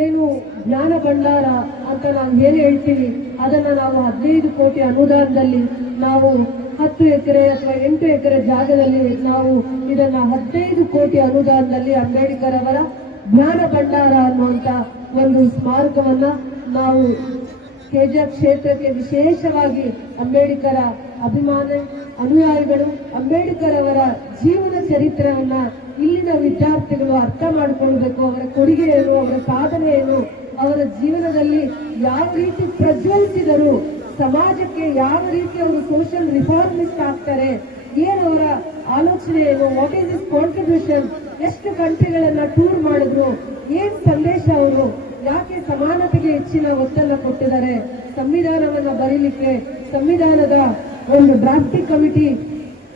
ಏನು ಜ್ಞಾನ ಭಂಡಾರ ಅಂತ ನಾವು ಏನು ಹೇಳ್ತೀವಿ, ಅದನ್ನ ನಾವು 15 ಕೋಟಿ ಅನುದಾನದಲ್ಲಿ ನಾವು 10 ಎಕರೆ ಅಥವಾ 8 ಎಕರೆ ಜಾಗದಲ್ಲಿ ನಾವು ಇದನ್ನ 15 ಕೋಟಿ ಅನುದಾನದಲ್ಲಿ ಅಂಬೇಡ್ಕರ್ ಅವರ ಜ್ಞಾನ ಭಂಡಾರ ಅನ್ನುವಂತ ಒಂದು ಸ್ಮಾರಕವನ್ನ ನಾವು ಕೆಜಿಎಫ್ ಕ್ಷೇತ್ರಕ್ಕೆ ವಿಶೇಷವಾಗಿ ಅಂಬೇಡ್ಕರ ಅನುಯಾಯಿಗಳು, ಅಂಬೇಡ್ಕರ್ ಅವರ ಜೀವನ ಚರಿತ್ರೆಯನ್ನ ಇಲ್ಲಿನ ವಿದ್ಯಾರ್ಥಿಗಳು ಅರ್ಥ ಮಾಡಿಕೊಳ್ಬೇಕು. ಅವರ ಕೊಡುಗೆ ಏನು, ಅವರ ಸಾಧನೆ ಏನು, ಅವರ ಜೀವನದಲ್ಲಿ ಯಾವ ರೀತಿ ಪ್ರಜ್ವಲಿಸಿದರು, ಸಮಾಜಕ್ಕೆ ಯಾವ ರೀತಿ ಅವರು ಸೋಷಿಯಲ್ ರಿಫಾರ್ಮಿಸ್ಟ್ ಆಗ್ತಾರೆ, ಏನು ಅವರ ಆಲೋಚನೆ ಏನು, ವಾಟ್ ಈಸ್ ಇಸ್ ಕಾಂಟ್ರಿಬ್ಯೂಷನ್, ಎಷ್ಟು ಕಂಟ್ರಿಗಳನ್ನ ಟೂರ್ ಮಾಡಿದ್ರು, ಏನ್ ಸಂದೇಶ ಅವರು, ಯಾಕೆ ಸಮಾನತೆಗೆ ಹೆಚ್ಚಿನ ಒತ್ತನ್ನ ಕೊಟ್ಟಿದ್ದಾರೆ, ಸಂವಿಧಾನವನ್ನ ಬರೀಲಿಕ್ಕೆ ಸಂವಿಧಾನದ ಒಂದು ಡ್ರಾಫ್ಟಿಂಗ್ ಕಮಿಟಿ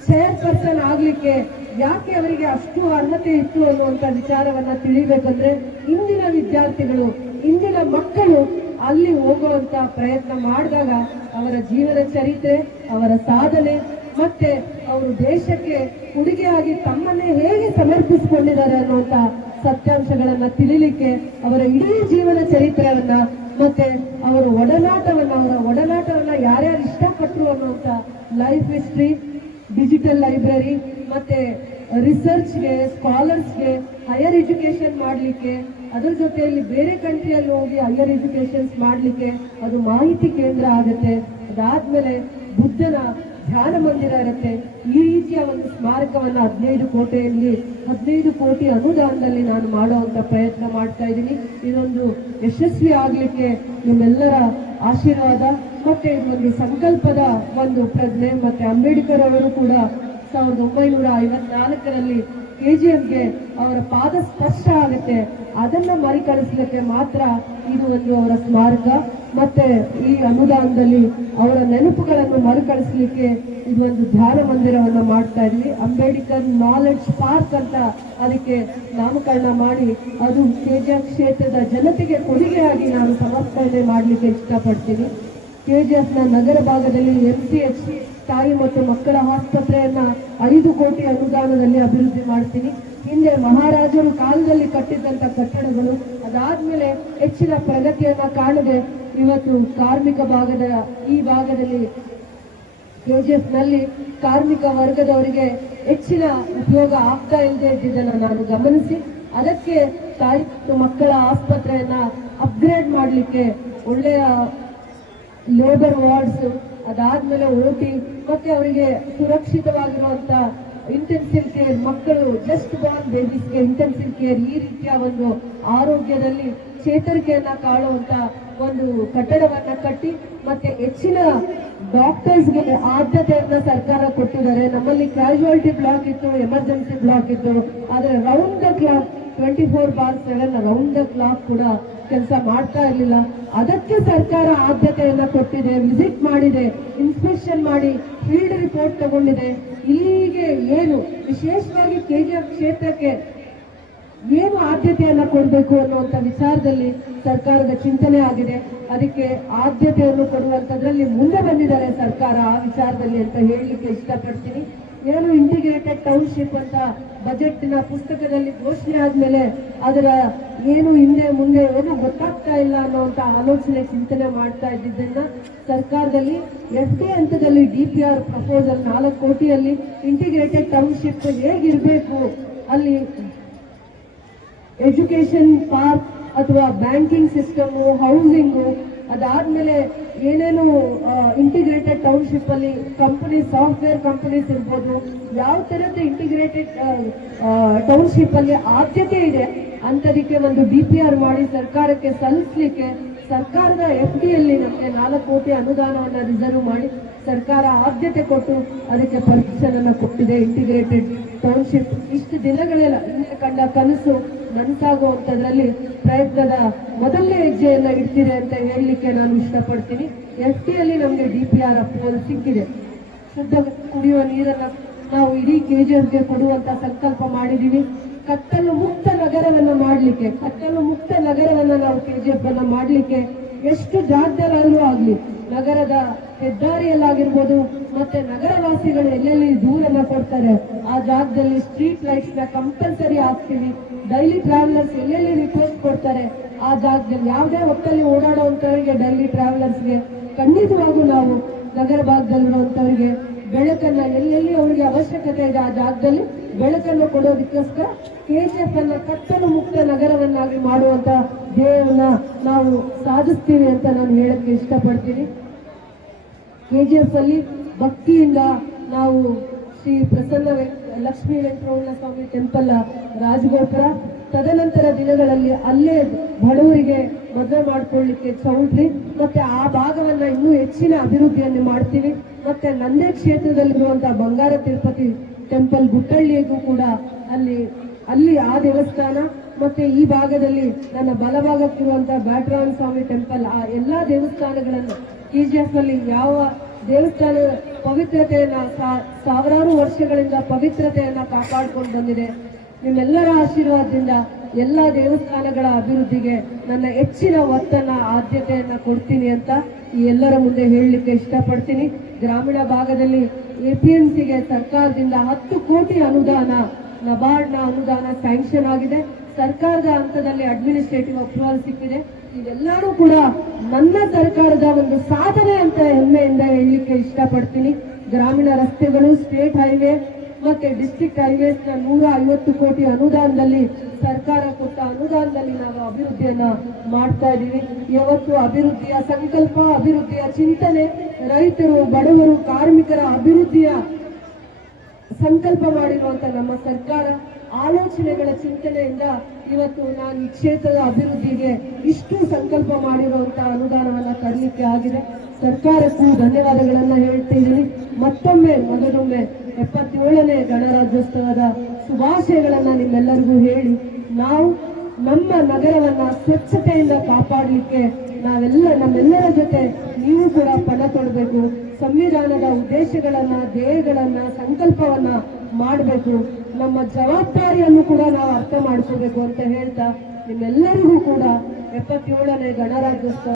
ಚೇರ್ಪರ್ಸನ್ ಆಗ್ಲಿಕ್ಕೆ ಯಾಕೆ ಅವರಿಗೆ ಅಷ್ಟು ಅರ್ಹತೆ ಇತ್ತು ಅನ್ನುವಂತ ವಿಚಾರವನ್ನ ತಿಳಿಬೇಕಂದ್ರೆ ಇಂದಿನ ವಿದ್ಯಾರ್ಥಿಗಳು, ಇಂದಿನ ಮಕ್ಕಳು ಅಲ್ಲಿ ಹೋಗುವಂತ ಪ್ರಯತ್ನ ಮಾಡಿದಾಗ ಅವರ ಜೀವನ ಚರಿತ್ರೆ, ಅವರ ಸಾಧನೆ, ಮತ್ತೆ ಅವರು ದೇಶಕ್ಕೆ ಕೊಡುಗೆಯಾಗಿ ತಮ್ಮನ್ನೇ ಹೇಗೆ ಸಮರ್ಪಿಸಿಕೊಂಡಿದ್ದಾರೆ ಅನ್ನುವಂತ ಸತ್ಯಾಂಶಗಳನ್ನ ತಿಳಿಲಿಕ್ಕೆ ಅವರ ಇಡೀ ಜೀವನ ಚರಿತ್ರೆಯನ್ನ ಮತ್ತೆ ಅವರ ಒಡನಾಟವನ್ನ ಯಾರ್ಯಾರು ಇಷ್ಟಪಟ್ಟರು ಅನ್ನುವಂತ ಲೈಫ್ ಹಿಸ್ಟ್ರಿ, ಡಿಜಿಟಲ್ ಲೈಬ್ರರಿ, ಮತ್ತೆ ರಿಸರ್ಚ್ಗೆ, ಸ್ಕಾಲರ್ಸ್ಗೆ ಹೈಯರ್ ಎಜುಕೇಶನ್ ಮಾಡಲಿಕ್ಕೆ, ಅದರ ಜೊತೆಯಲ್ಲಿ ಬೇರೆ ಕಂಟ್ರಿಯಲ್ಲಿ ಹೋಗಿ ಹೈಯರ್ ಎಜುಕೇಶನ್ಸ್ ಮಾಡಲಿಕ್ಕೆ ಅದು ಮಾಹಿತಿ ಕೇಂದ್ರ ಆಗುತ್ತೆ. ಅದಾದ್ಮೇಲೆ ಬುದ್ಧನ ಧ್ಯಾನ ಮಂದಿರ ಇರುತ್ತೆ. ಈ ರೀತಿಯ ಒಂದು ಸ್ಮಾರಕವನ್ನ 15 ಕೋಟಿ ಅನುದಾನದಲ್ಲಿ ನಾನು ಮಾಡುವಂತ ಪ್ರಯತ್ನ ಮಾಡ್ತಾ ಇದ್ದೀನಿ. ಇದೊಂದು ಯಶಸ್ವಿ ಆಗ್ಲಿಕ್ಕೆ ನಿಮ್ಮೆಲ್ಲರ ಆಶೀರ್ವಾದ ಮತ್ತೆ ಒಂದು ಸಂಕಲ್ಪದ ಒಂದು ಪ್ರಜ್ಞೆ, ಮತ್ತೆ ಅಂಬೇಡ್ಕರ್ ಅವರು ಕೂಡ 1954ರಲ್ಲಿ ಕೆಜಿಎಫ್ಗೆ ಅವರ ಪಾದ ಸ್ಪರ್ಶ ಆಗುತ್ತೆ. ಅದನ್ನ ಮರುಕಳಿಸ್ಲಿಕ್ಕೆ ಮಾತ್ರ ಇದು ಒಂದು ಅವರ ಸ್ಮಾರಕ. ಮತ್ತೆ ಈ ಅನುದಾನದಲ್ಲಿ ಅವರ ನೆನಪುಗಳನ್ನು ಮರುಕಳಿಸ್ಲಿಕ್ಕೆ ಇದು ಒಂದು ಧ್ಯಾನ ಮಂದಿರವನ್ನ ಮಾಡ್ತಾ ಇದ್ವಿ. ಅಂಬೇಡ್ಕರ್ ನಾಲೆಡ್ಜ್ ಪಾರ್ಕ್ ಅಂತ ಅದಕ್ಕೆ ನಾಮಕರಣ ಮಾಡಿ ಅದು ಕೆಜಿಎಫ್ ಕ್ಷೇತ್ರದ ಜನತೆಗೆ ಕೊಡುಗೆಯಾಗಿ ನಾನು ಸಮರ್ಪಣೆ ಮಾಡಲಿಕ್ಕೆ ಇಷ್ಟಪಡ್ತೀನಿ. ಕೆಜಿಎಫ್ ನ ನಗರ ಭಾಗದಲ್ಲಿ MCH ತಾಯಿ ಮತ್ತು ಮಕ್ಕಳ ಆಸ್ಪತ್ರೆಯನ್ನ 5 ಕೋಟಿ ಅನುದಾನದಲ್ಲಿ ಅಭಿವೃದ್ಧಿ ಮಾಡ್ತೀನಿ. ಹಿಂದೆ ಮಹಾರಾಜರು ಕಾಲದಲ್ಲಿ ಕಟ್ಟಿದ್ದಂತ ಕಟ್ಟಡಗಳು ಅದಾದ್ಮೇಲೆ ಹೆಚ್ಚಿನ ಪ್ರಗತಿಯನ್ನ ಕಾಣದೆ ಇವತ್ತು ಕಾರ್ಮಿಕ ಭಾಗದ ಈ ಭಾಗದಲ್ಲಿ ಕೆಜಿಎಫ್ ನಲ್ಲಿ ಕಾರ್ಮಿಕ ವರ್ಗದವರಿಗೆ ಹೆಚ್ಚಿನ ಉಪಯೋಗ ಆಗ್ತಾ ಇಲ್ಲದೆ ಇದ್ದಿದ್ದನ್ನ ನಾನು ಗಮನಿಸಿ ಅದಕ್ಕೆ ತಾಯಿ ಮತ್ತು ಮಕ್ಕಳ ಆಸ್ಪತ್ರೆಯನ್ನ ಅಪ್ಗ್ರೇಡ್ ಮಾಡಲಿಕ್ಕೆ ಒಳ್ಳೆಯ ಲೇಬರ್ ವಾರ್ಡ್ಸ್, ಅದಾದ್ಮೇಲೆ OT ಮತ್ತೆ ಅವರಿಗೆ ಸುರಕ್ಷಿತವಾಗಿರುವಂತ ಇಂಟೆನ್ಸಿವ್ ಕೇರ್, ಮಕ್ಕಳು ಜಸ್ಟ್ ಬಾರ್ನ್ ಬೇಬೀಸ್ಗೆ ಇಂಟೆನ್ಸಿವ್ ಕೇರ್, ಈ ರೀತಿಯ ಒಂದು ಆರೋಗ್ಯದಲ್ಲಿ ಚೇತರಿಕೆಯನ್ನ ಕಾಣುವಂತ ಒಂದು ಕಟ್ಟಡವನ್ನ ಕಟ್ಟಿ ಮತ್ತೆ ಹೆಚ್ಚಿನ ಡಾಕ್ಟರ್ಸ್ಗೆ ಆದ್ಯತೆಯನ್ನ ಸರ್ಕಾರ ಕೊಟ್ಟಿದ್ದಾರೆ. ನಮ್ಮಲ್ಲಿ ಕ್ಯಾಶುಯಾಲಿಟಿ ಬ್ಲಾಕ್ ಇತ್ತು, ಎಮರ್ಜೆನ್ಸಿ ಬ್ಲಾಕ್ ಇತ್ತು, ಆದರೆ round the clock 24/7 round the clock ಕೂಡ ಕೆಲಸ ಮಾಡ್ತಾ ಇರಲಿಲ್ಲ. ಅದಕ್ಕೆ ಸರ್ಕಾರ ಆದ್ಯತೆಯನ್ನ ಕೊಟ್ಟಿದೆ, ವಿಸಿಟ್ ಮಾಡಿದೆ, ಇನ್ಸ್ಪೆಕ್ಷನ್ ಮಾಡಿ ಫೀಲ್ಡ್ ರಿಪೋರ್ಟ್ ತಗೊಂಡಿದೆ. ಇಲ್ಲಿಗೆ ಏನು ವಿಶೇಷವಾಗಿ KGF ಕ್ಷೇತ್ರಕ್ಕೆ ಏನು ಆದ್ಯತೆಯನ್ನ ಕೊಡಬೇಕು ಅನ್ನುವಂಥ ವಿಚಾರದಲ್ಲಿ ಸರ್ಕಾರದ ಚಿಂತನೆ ಆಗಿದೆ. ಅದಕ್ಕೆ ಆದ್ಯತೆಯನ್ನು ಕೊಡುವಂಥದ್ರಲ್ಲಿ ಮುಂದೆ ಬಂದಿದ್ದಾರೆ ಸರ್ಕಾರ ಆ ವಿಚಾರದಲ್ಲಿ ಅಂತ ಹೇಳಲಿಕ್ಕೆ ಇಷ್ಟಪಡ್ತೀನಿ. ಏನು ಇಂಟಿಗ್ರೇಟೆಡ್ ಟೌನ್ಶಿಪ್ ಅಂತ ಬಜೆಟ್ನ ಪುಸ್ತಕದಲ್ಲಿ ಘೋಷಣೆ ಆದ್ಮೇಲೆ ಅದರ ಏನು ಹಿಂದೆ ಮುಂದೆ ಏನು ಗೊತ್ತಾಗ್ತಾ ಇಲ್ಲ ಅನ್ನುವಂಥ ಆಲೋಚನೆ ಚಿಂತನೆ ಮಾಡ್ತಾ ಇದ್ದಿದ್ದನ್ನ ಸರ್ಕಾರದಲ್ಲಿ FD ಹಂತದಲ್ಲಿ DPR ಪ್ರಪೋಸಲ್ 4 ಕೋಟಿಯಲ್ಲಿ ಇಂಟಿಗ್ರೇಟೆಡ್ ಟೌನ್ಶಿಪ್ ಹೇಗಿರಬೇಕು, ಅಲ್ಲಿ ಎಜುಕೇಶನ್ ಪಾರ್ಕ್ ಅಥವಾ ಬ್ಯಾಂಕಿಂಗ್ ಸಿಸ್ಟಮು, ಹೌಸಿಂಗು, ಅದಾದ್ಮೇಲೆ ಏನೇನು ಇಂಟಿಗ್ರೇಟೆಡ್ ಟೌನ್ಶಿಪ್ ಅಲ್ಲಿ ಕಂಪನಿ, ಸಾಫ್ಟ್ವೇರ್ ಕಂಪನೀಸ್ ಇರ್ಬೋದು, ಯಾವ ತರದ ಇಂಟಿಗ್ರೇಟೆಡ್ ಟೌನ್ಶಿಪ್ ಅಲ್ಲಿ ಆದ್ಯತೆ ಇದೆ ಅಂತದಕ್ಕೆ ಒಂದು DPR ಮಾಡಿ ಸರ್ಕಾರಕ್ಕೆ ಸಲ್ಲಿಸಲಿಕ್ಕೆ ಸರ್ಕಾರದ FD ಯಲ್ಲಿ ನಮಗೆ 4 ಕೋಟಿ ಅನುದಾನವನ್ನ ರಿಸರ್ವ್ ಮಾಡಿ ಸರ್ಕಾರ ಆದ್ಯತೆ ಕೊಟ್ಟು ಅದಕ್ಕೆ ಪರ್ಮಿಷನ್ ಅನ್ನು ಕೊಟ್ಟಿದೆ. ಇಂಟಿಗ್ರೇಟೆಡ್ ಟೌನ್ಶಿಪ್ ಇಷ್ಟು ದಿನಗಳೆಲ್ಲ ಹಿಂದೆ ಕಂಡ ಕನಸು ನನಸಾಗುವಂತದ್ರಲ್ಲಿ ಪ್ರಯತ್ನದ ಮೊದಲನೇ ಹೆಜ್ಜೆಯನ್ನ ಇಡ್ತಿದೆ ಅಂತ ಹೇಳಲಿಕ್ಕೆ ನಾನು ಇಷ್ಟಪಡ್ತೀನಿ. FD ಯಲ್ಲಿ ನಮಗೆ DPR ಅಪ್ರೂವಲ್ ಸಿಕ್ಕಿದೆ. ಶುದ್ಧ ಕುಡಿಯುವ ನೀರನ್ನ ನಾವು ಇಡೀ KGFಗೆ ಕೊಡುವಂತ ಸಂಕಲ್ಪ ಮಾಡಿದೀವಿ. ಕತ್ತಲು ಮುಕ್ತ ನಗರವನ್ನ ಮಾಡ್ಲಿಕ್ಕೆ, ಕತ್ತಲು ಮುಕ್ತ ನಗರವನ್ನ ನಾವು KGF ಅನ್ನ ಮಾಡ್ಲಿಕ್ಕೆ ಎಷ್ಟು ಜಾಗದಲ್ಲೂ ಆಗ್ಲಿ, ನಗರದ ಹೆದ್ದಾರಿಯಲ್ಲಾಗಿರ್ಬೋದು, ಮತ್ತೆ ನಗರವಾಸಿಗಳು ಎಲ್ಲೆಲ್ಲಿ ದೂರನ್ನ ಕೊಡ್ತಾರೆ ಆ ಜಾಗದಲ್ಲಿ ಸ್ಟ್ರೀಟ್ ಲೈಟ್ಸ್ ನ ಕಂಪಲ್ಸರಿ ಹಾಕ್ತೀವಿ. ಡೈಲಿ ಟ್ರಾವೆಲರ್ಸ್ ಎಲ್ಲೆಲ್ಲಿ ರಿಕ್ವೆಸ್ಟ್ ಕೊಡ್ತಾರೆ ಆ ಜಾಗದಲ್ಲಿ, ಯಾವುದೇ ಹೊತ್ತಲ್ಲಿ ಓಡಾಡುವಂತವರಿಗೆ ಡೈಲಿ ಟ್ರಾವೆಲರ್ಸ್ಗೆ ಖಂಡಿತವಾಗೂ ನಾವು ನಗರ ಭಾಗದಲ್ಲಿರುವಂತವರಿಗೆ ಬೆಳಕನ್ನ ಎಲ್ಲೆಲ್ಲಿ ಅವರಿಗೆ ಅವಶ್ಯಕತೆ ಇದೆ ಆ ಜಾಗದಲ್ಲಿ ಬೆಳಕನ್ನು ಕೊಡೋದಕ್ಕೋಸ್ಕರ KGF ಅನ್ನ ಕತ್ತಲು ಮುಕ್ತ ನಗರವನ್ನಾಗಿ ಮಾಡುವಂತ ಧ್ಯೇಯವನ್ನ ನಾವು ಸಾಧಿಸ್ತೀವಿ ಅಂತ ನಾನು ಹೇಳಕ್ಕೆ ಇಷ್ಟಪಡ್ತೀನಿ. KGF ಅಲ್ಲಿ ಭಕ್ತಿಯಿಂದ ನಾವು ಶ್ರೀ ಪ್ರಸನ್ನ ಲಕ್ಷ್ಮೀ ವೆಂಕಟರಮಣ ಸ್ವಾಮಿ ಟೆಂಪಲ್ ರಾಜಗೋಪುರ, ತದನಂತರ ದಿನಗಳಲ್ಲಿ ಅಲ್ಲೇ ಬಡವರಿಗೆ ಮದುವೆ ಮಾಡ್ಕೊಳ್ಳಿಕ್ಕೆ ಚೌಲ್ಟ್ರಿ, ಮತ್ತೆ ಆ ಭಾಗವನ್ನ ಇನ್ನೂ ಹೆಚ್ಚಿನ ಅಭಿವೃದ್ಧಿಯನ್ನು ಮಾಡ್ತೀವಿ. ಮತ್ತೆ ನಂದೇ ಕ್ಷೇತ್ರದಲ್ಲಿರುವಂತಹ ಬಂಗಾರ ತಿರುಪತಿ ಟೆಂಪಲ್ ಗುಟ್ಟಳ್ಳಿಗೂ ಕೂಡ ಅಲ್ಲಿ ಆ ದೇವಸ್ಥಾನ, ಮತ್ತೆ ಈ ಭಾಗದಲ್ಲಿ ನನ್ನ ಬಲಭಾಗಕ್ಕಿರುವಂತಹ ಬ್ಯಾಟರಾಯನ ಸ್ವಾಮಿ ಟೆಂಪಲ್, ಆ ಎಲ್ಲಾ ದೇವಸ್ಥಾನಗಳನ್ನು KGF ಅಲ್ಲಿ ಯಾವ ದೇವಸ್ಥಾನ ಪವಿತ್ರತೆಯನ್ನ ಸಾವಿರಾರು ವರ್ಷಗಳಿಂದ ಪವಿತ್ರತೆಯನ್ನ ಕಾಪಾಡಿಕೊಂಡು ಬಂದಿದೆ. ನಿಮ್ಮೆಲ್ಲರ ಆಶೀರ್ವಾದದಿಂದ ಎಲ್ಲಾ ದೇವಸ್ಥಾನಗಳ ಅಭಿವೃದ್ಧಿಗೆ ನನ್ನ ಹೆಚ್ಚಿನ ಒತ್ತನ್ನ ಆದ್ಯತೆಯನ್ನ ಕೊಡ್ತೀನಿ ಅಂತ ಈ ಎಲ್ಲರ ಮುಂದೆ ಹೇಳಲಿಕ್ಕೆ ಇಷ್ಟಪಡ್ತೀನಿ. ಗ್ರಾಮೀಣ ಭಾಗದಲ್ಲಿ APMCಗೆ ಸರ್ಕಾರದಿಂದ 10 ಕೋಟಿ ಅನುದಾನ, ನಬಾರ್ಡ್ನ ಅನುದಾನ ಸ್ಯಾಂಕ್ಷನ್ ಆಗಿದೆ. ಸರ್ಕಾರದ ಹಂತದಲ್ಲಿ ಅಡ್ಮಿನಿಸ್ಟ್ರೇಟಿವ್ ಅಪ್ರೂವಲ್ ಸಿಕ್ಕಿದೆ. ಇವೆಲ್ಲರೂ ಕೂಡ ನನ್ನ ಸರ್ಕಾರದ ಒಂದು ಸಾಧನೆ ಅಂತ ಹೆಮ್ಮೆಯಿಂದ ಹೇಳಲಿಕ್ಕೆ ಇಷ್ಟಪಡ್ತೀನಿ. ಗ್ರಾಮೀಣ ರಸ್ತೆಗಳು, ಸ್ಟೇಟ್ ಹೈವೇ ಮತ್ತೆ ಡಿಸ್ಟ್ರಿಕ್ಟ್ ಹೈವೇಸ್ 150 ಕೋಟಿ ಅನುದಾನದಲ್ಲಿ ಸರ್ಕಾರ ಕೊಟ್ಟ ಅನುದಾನದಲ್ಲಿ ನಾವು ಅಭಿವೃದ್ಧಿಯನ್ನ ಮಾಡ್ತಾ ಇದ್ದೀವಿ. ಯಾವತ್ತು ಅಭಿವೃದ್ಧಿಯ ಸಂಕಲ್ಪ, ಅಭಿವೃದ್ಧಿಯ ಚಿಂತನೆ, ರೈತರು, ಬಡವರು, ಕಾರ್ಮಿಕರ ಅಭಿವೃದ್ಧಿಯ ಸಂಕಲ್ಪ ಮಾಡಿರುವಂತ ನಮ್ಮ ಸರ್ಕಾರ ಆಲೋಚನೆಗಳ ಚಿಂತನೆಯಿಂದ ಇವತ್ತು ನಾನು ಈ ಕ್ಷೇತ್ರದ ಅಭಿವೃದ್ಧಿಗೆ ಇಷ್ಟು ಸಂಕಲ್ಪ ಮಾಡಿರುವಂತಹ ಅನುದಾನವನ್ನ ತರಲಿಕ್ಕೆ ಆಗಿದೆ. ಸರ್ಕಾರಕ್ಕೂ ಧನ್ಯವಾದಗಳನ್ನ ಹೇಳ್ತಿದ್ದೀನಿ. ಮೊದಲೊಮ್ಮೆ 77ನೇ ಗಣರಾಜ್ಯೋತ್ಸವದ ಶುಭಾಶಯಗಳನ್ನ ನಿಮ್ಮೆಲ್ಲರಿಗೂ ಹೇಳಿ, ನಾವು ನಮ್ಮ ನಗರವನ್ನ ಸ್ವಚ್ಛತೆಯಿಂದ ಕಾಪಾಡಲಿಕ್ಕೆ ನಮ್ಮೆಲ್ಲರ ಜೊತೆ ನೀವು ಕೂಡ ಪಣ ತೊಡಬೇಕು. ಸಂವಿಧಾನದ ಉದ್ದೇಶಗಳನ್ನ, ಧ್ಯೇಯಗಳನ್ನ, ಸಂಕಲ್ಪವನ್ನ ಮಾಡಬೇಕು. ನಮ್ಮ ಜವಾಬ್ದಾರಿಯನ್ನು ಕೂಡ ನಾವು ಅರ್ಥ ಮಾಡ್ಕೋಬೇಕು ಅಂತ ಹೇಳ್ತಾ ನಿಮ್ಮೆಲ್ಲರಿಗೂ ಕೂಡ 77ನೇ ಗಣರಾಜ್ಯೋತ್ಸವ